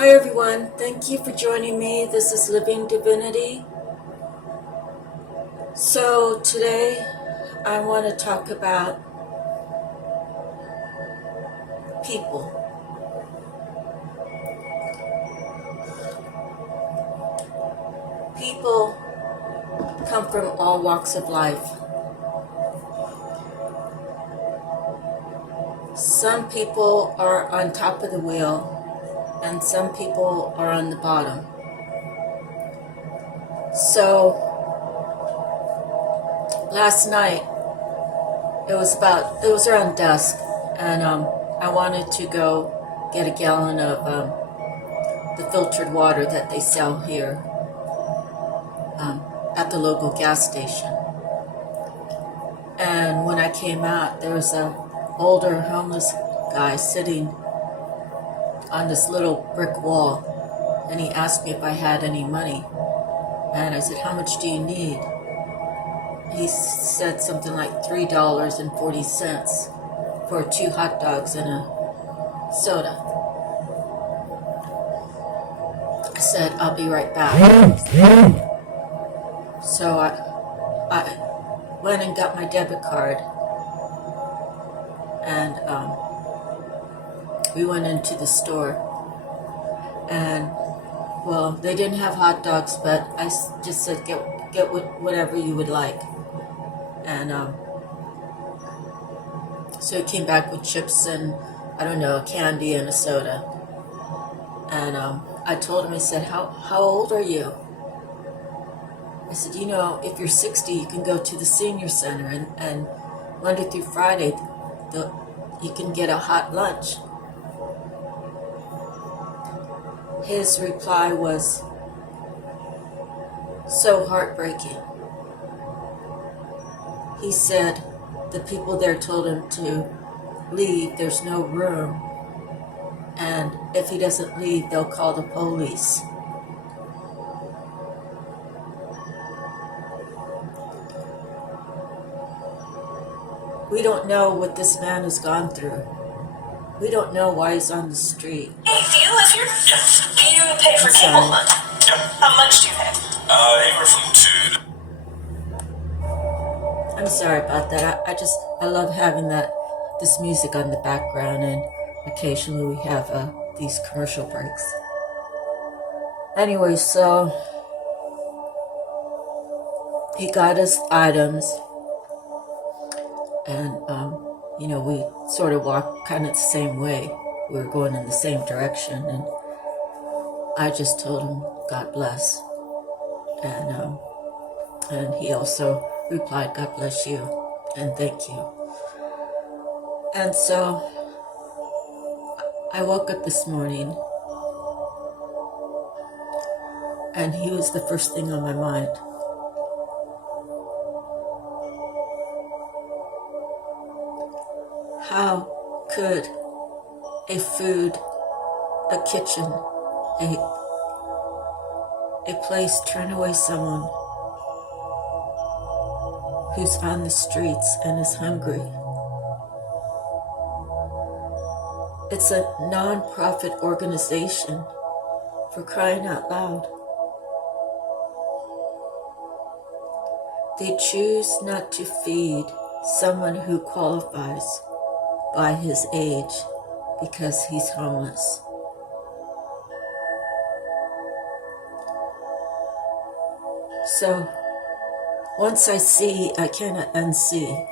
Hi everyone, thank you for joining me. This is Living Divinity. So today I want to talk about people. People come from all walks of life. Some people are on top of the wheel and some people are on the bottom. So last night it was around dusk, and I wanted to go get a gallon of the filtered water that they sell here at the local gas station. And when I came out, there was a older homeless guy sitting on this little brick wall, and he asked me if I had any money. And I said, "How much do you need?" He said something like $3.40 for 2 hot dogs and a soda. I said, "I'll be right back." So I went and got my debit card, and we went into the store. And well, they didn't have hot dogs, but I just said, get whatever you would like. And so he came back with chips and, I don't know, a candy and a soda. And I told him, I said, how old are you? I said, if you're 60, you can go to the senior center, and Monday through Friday, you can get a hot lunch. His reply was so heartbreaking. He said the people there told him to leave, there's no room, and if he doesn't leave, they'll call the police. We don't know what this man has gone through. We don't know why he's on the street. Hey, do you live here? Yes. Do you pay for cable money? Yep. How much do you pay? Anywhere from 2 to... I'm sorry about that. I love having this music on the background, and occasionally we have these commercial breaks. Anyway, so he got his items, and we sort of walked kind of the same way. We were going in the same direction, and I just told him, "God bless," and he also replied, "God bless you, and thank you." And so I woke up this morning, and he was the first thing on my mind. How could a food, a kitchen, a place turn away someone who's on the streets and is hungry? It's a non-profit organization, for crying out loud. They choose not to feed someone who qualifies by his age because he's homeless. So once I see, I cannot unsee.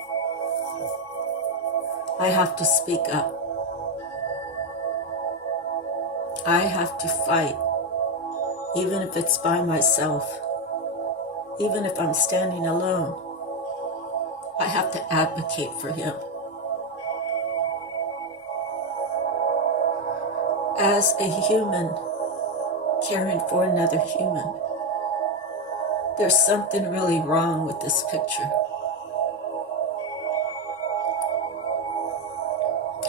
I have to speak up. I have to fight, even if it's by myself, even if I'm standing alone. I have to advocate for him. As a human caring for another human, there's something really wrong with this picture.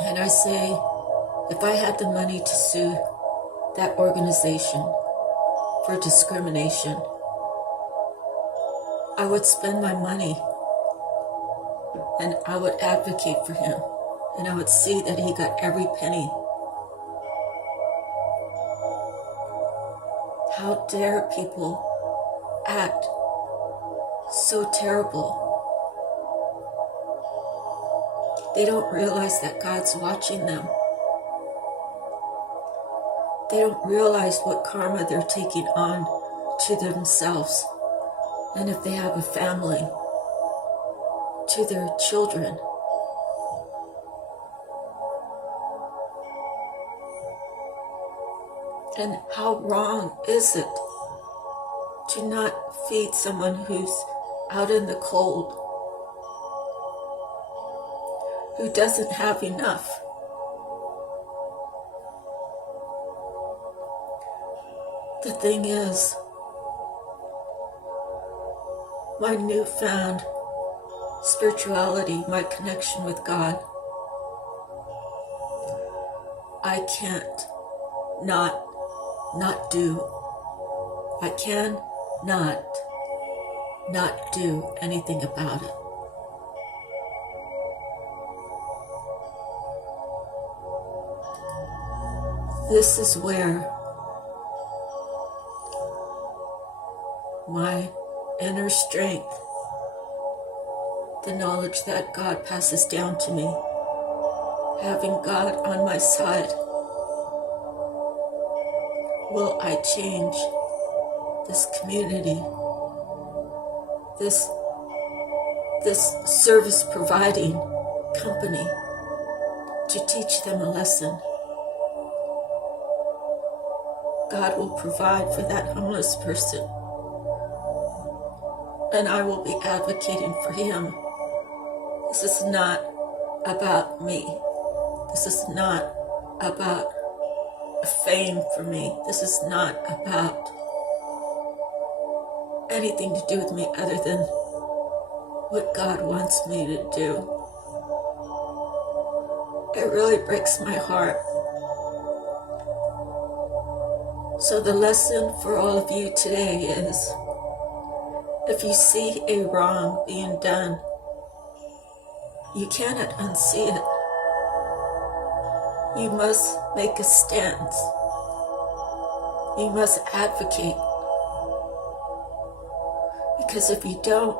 And I say, if I had the money to sue that organization for discrimination, I would spend my money, and I would advocate for him, and I would see that he got every penny. How dare people act so terrible? They don't realize that God's watching them. They don't realize what karma they're taking on to themselves. And if they have a family, to their children. And how wrong is it to not feed someone who's out in the cold, who doesn't have enough? The thing is, my newfound spirituality, my connection with God, I can't not do. I can not do anything about it. This is where my inner strength, the knowledge that God passes down to me, having God on my side, will I change this community, this service providing company, to teach them a lesson. God will provide for that homeless person, and I will be advocating for him. This is not about me. This is not about fame for me. This is not about anything to do with me other than what God wants me to do. It really breaks my heart. So the lesson for all of you today is, if you see a wrong being done, you cannot unsee it. You must make a stance. You must advocate. Because if you don't,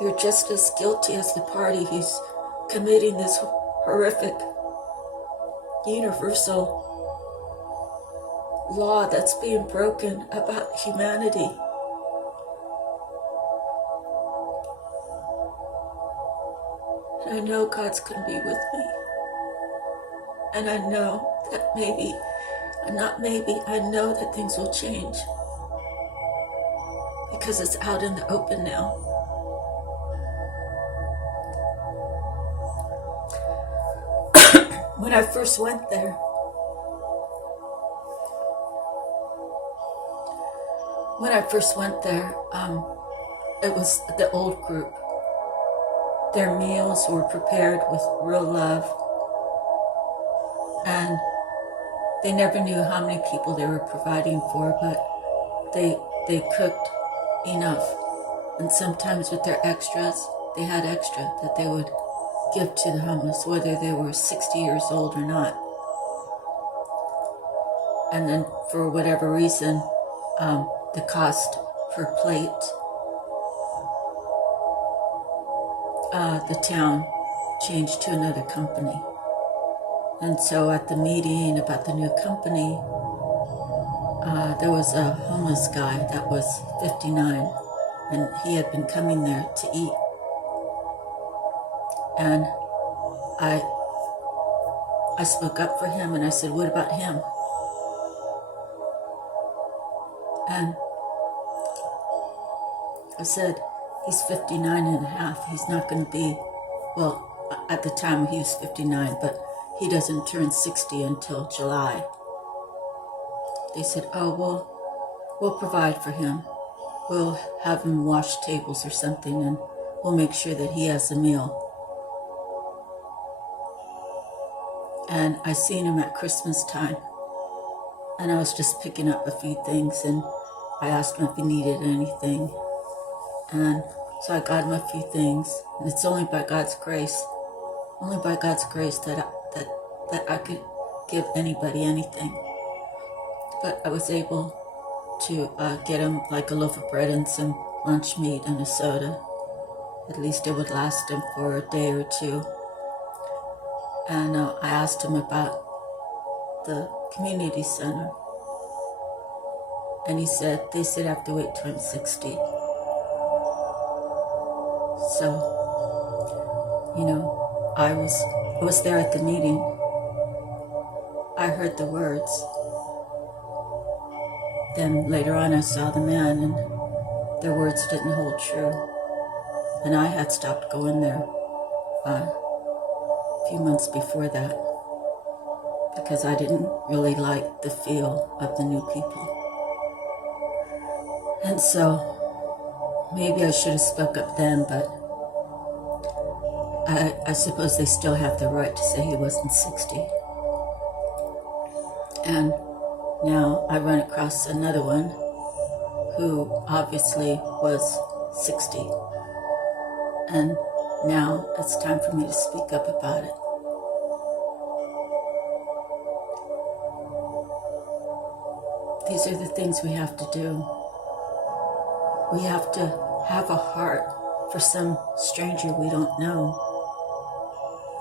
you're just as guilty as the party who's committing this horrific, universal law that's being broken about humanity. And I know God's going to be with me. And I know that I know that things will change. Because it's out in the open now. When I first went there, it was the old group. Their meals were prepared with real love, and they never knew how many people they were providing for, but they cooked enough. And sometimes with their extras, they had extra that they would give to the homeless, whether they were 60 years old or not. And then for whatever reason, the cost per plate, the town changed to another company. And so at the meeting about the new company, there was a homeless guy that was 59, and he had been coming there to eat. And I spoke up for him, and I said, what about him? And I said, he's 59 and a half. He's not going to be, well, at the time he was 59, but he doesn't turn 60 until July. They said, oh, well, we'll provide for him. We'll have him wash tables or something, and we'll make sure that he has a meal. And I seen him at Christmas time, and I was just picking up a few things, and I asked him if he needed anything. And so I got him a few things, and it's only by God's grace that I could give anybody anything. but I was able to get him like a loaf of bread and some lunch meat and a soda. At least it would last him for a day or two. And I asked him about the community center. And he said, they said I have to wait till I'm 60. So, I was there at the meeting. I heard the words. Then later on I saw the man, and their words didn't hold true. And I had stopped going there a few months before that because I didn't really like the feel of the new people. And so maybe I should have spoke up then, but I suppose they still have the right to say he wasn't 60. And now I run across another one who obviously was 60. And now it's time for me to speak up about it. These are the things we have to do. We have to have a heart for some stranger we don't know.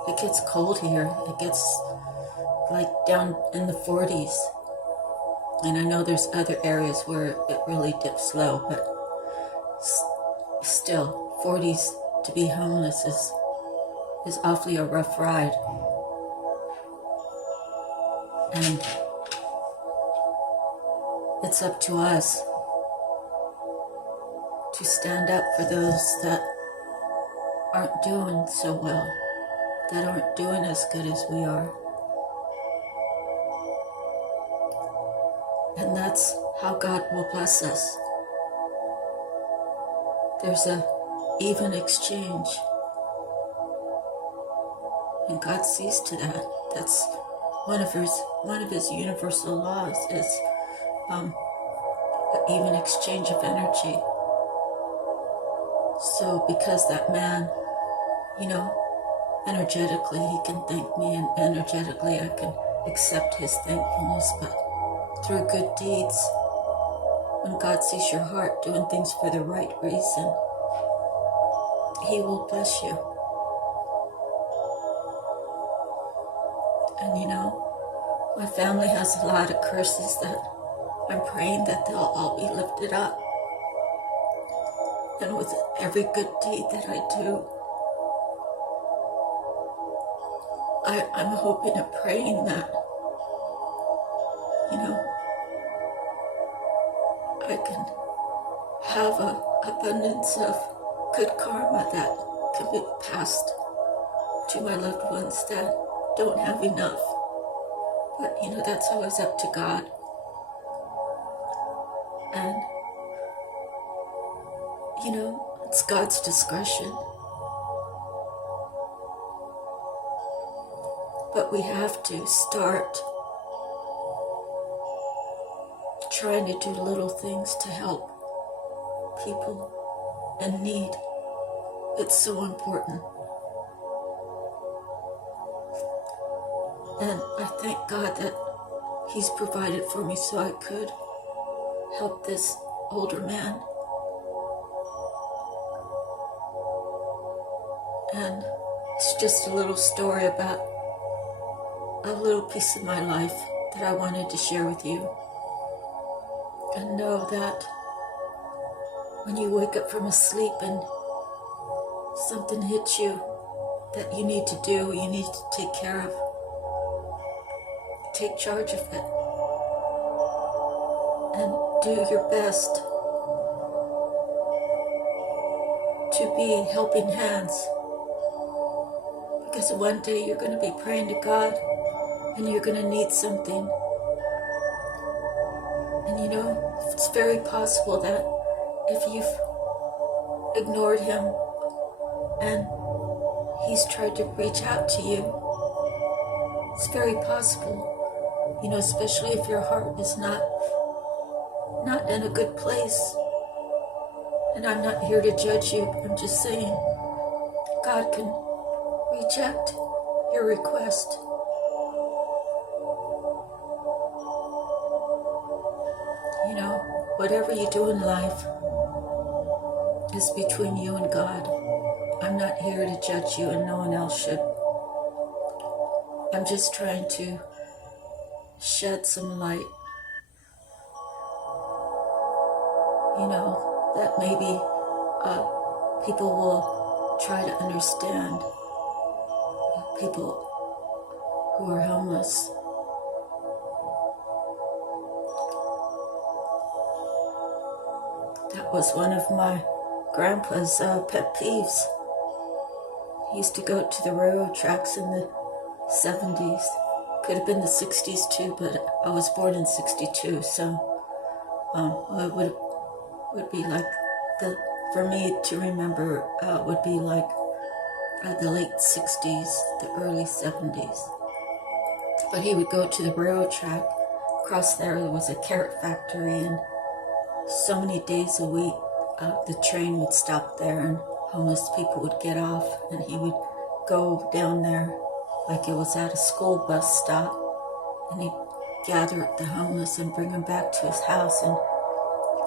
It gets cold here. It gets like down in the 40s. And I know there's other areas where it really dips low, but still, 40s to be homeless is awfully a rough ride. And it's up to us to stand up for those that aren't doing so well, that aren't doing as good as we are. And that's how God will bless us. There's a even exchange. And God sees to that. That's one of his universal laws is an even exchange of energy. So because that man, energetically he can thank me, and energetically I can accept his thankfulness, but through good deeds, when God sees your heart doing things for the right reason, he will bless you. And my family has a lot of curses that I'm praying that they'll all be lifted up. And with every good deed that I do, I'm hoping and praying that, I can have an abundance of good karma that can be passed to my loved ones that don't have enough. But, that's always up to God. And, it's God's discretion. But we have to start trying to do little things to help people in need. It's so important. And I thank God that he's provided for me so I could help this older man. And it's just a little story about a little piece of my life that I wanted to share with you. And know that when you wake up from a sleep and something hits you that you need to do, you need to take care of, take charge of it, and do your best to be helping hands. Because one day you're going to be praying to God and you're going to need something. And it's very possible that if you've ignored him and he's tried to reach out to you, it's very possible, especially if your heart is not in a good place. And I'm not here to judge you, I'm just saying God can reject your request. whatever you do in life is between you and God. I'm not here to judge you, and no one else should. I'm just trying to shed some light, that maybe people will try to understand people who are homeless. That was one of my grandpa's pet peeves. He used to go to the railroad tracks in the 70s. Could have been the 60s too, but I was born in 62, so it would be like for me to remember would be like the late 60s, the early 70s. But he would go to the railroad track. Across there was a carrot factory, and so many days a week the train would stop there and homeless people would get off, and he would go down there like it was at a school bus stop, and he'd gather up the homeless and bring them back to his house and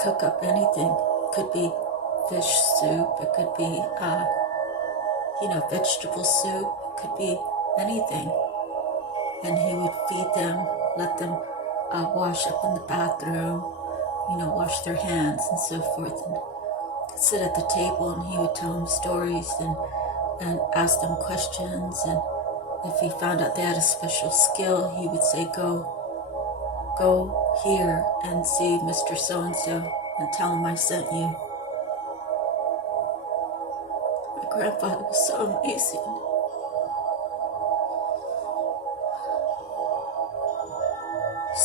cook up anything. It could be fish soup, it could be vegetable soup, it could be anything. And he would feed them, let them wash up in the bathroom, wash their hands and so forth, and sit at the table, and he would tell them stories and ask them questions. And if he found out they had a special skill, he would say, go here and see Mr. So-and-so and tell him I sent you. My grandfather was so amazing.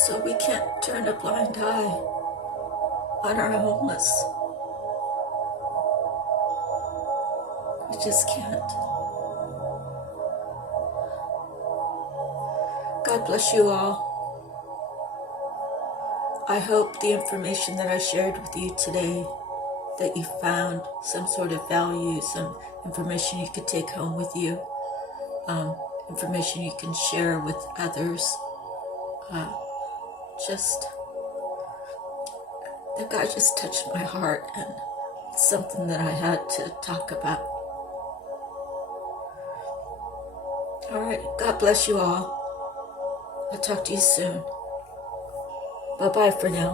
So we can't turn a blind eye on our homeless. We just can't. God bless you all. I hope the information that I shared with you today, that you found some sort of value, some information you could take home with you, information you can share with others. That God just touched my heart, and it's something that I had to talk about. All right, God bless you all. I'll talk to you soon. Bye-bye for now.